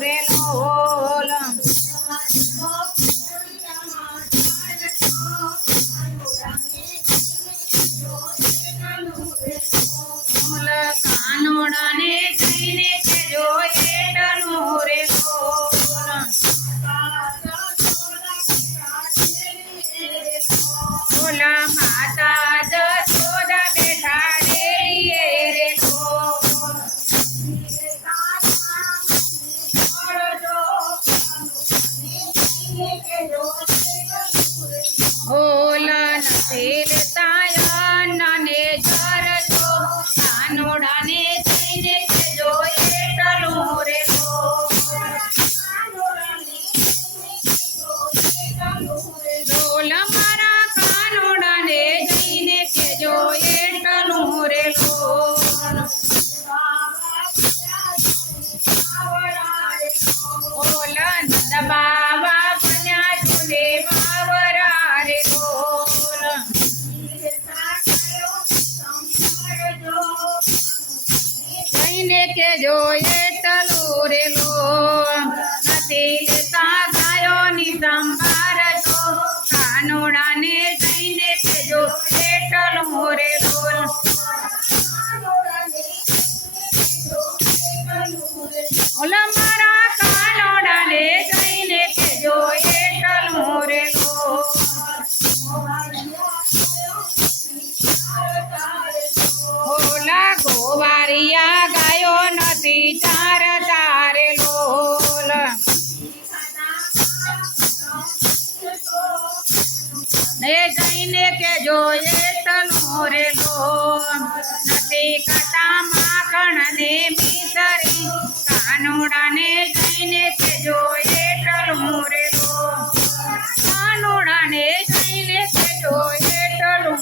રે લોલ કાનોડાને જઈને કેજો એટલું રે લોલ ઓલા માતા જશોદા બેઠા ડેરીએ રે લોલ ઓલા નથી લેતા નાને જરજો કાનોડાને જઈને કેજો એટલું રે લોલ મારા કાનોડાને જઈને કેજો એટલું રે લોલ ઓલા નંદ બાબા બન્યા ઝૂલે બાવરા રે લોલ જઈને કેજો એટલું રે લોલ નથી લેતા ગાયોની સંભાર જો કાનોડાને જઈને કેજો એટલું રે લોલ ઓલા મારા કાનોડાને જઈને કેજો એટલું રે લોલ ઓલા ગોવારિયા ગાયો નથી ચારતા રે લોલ ને જઈને કેજો એટલું રે લોલ નથી ખાતા માખણ ને મિસરી કાનોડાને જઈને કેજો એટલું રે લોલ કાનોડાને જઈને કેજો એટલું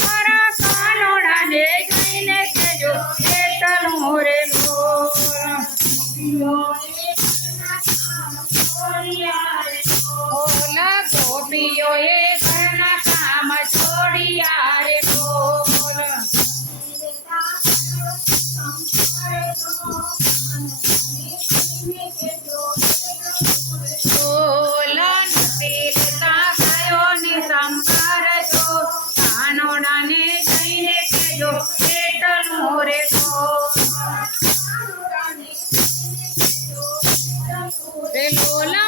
મારા કાનોડાને જઈને કેજો એટલું રે લોલ ઓલા ગોપીઓએ ઘરના કામ છોડ્યા રે લોલ ઓલા નથી લેતા ગાયોની સંભાર જો કાનોડાને જઈને કેજો એટલું રે લોલ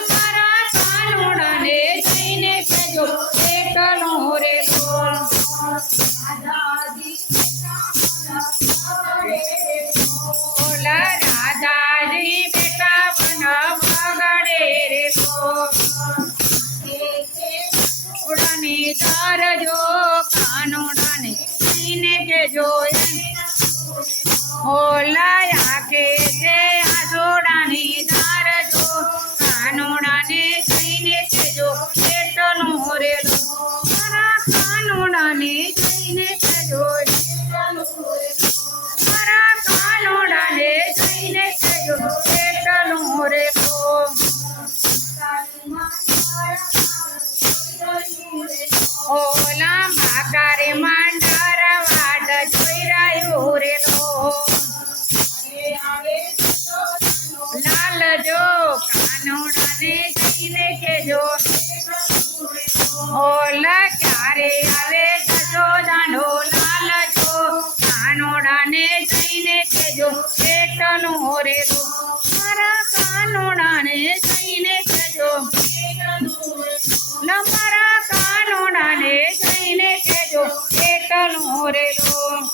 મારા કાનોડાને જઈને કેજો એટલું રે લોલ ઓલા રાધાજી બેટા વન વગાડે રે લોલ ઓડાની તારજો કાનોડાને જઈને કેજો ઓલા આખે છે આસોડાની તારજો કાનોડાને જઈને કેજો એટલું રે લોલ મારા કાનોડાને જઈને કેજો મારા કાનોડાને જઈને કેજો એટલું રે લોલ ઓલા માકારે માંડર વાટ જોઈ રહ્યું રે લોલ લાલ જો કાનોડાને જઈને કેજો ઓલા ક્યારે આવે જશોદાનો લાલ જો કાનોડાને જઈને કેજો એટલું રે લોલ મારા કાનોડાને જઈને કેજો મારા કાનોડાને જઈને કેજો એટલું રે લોલ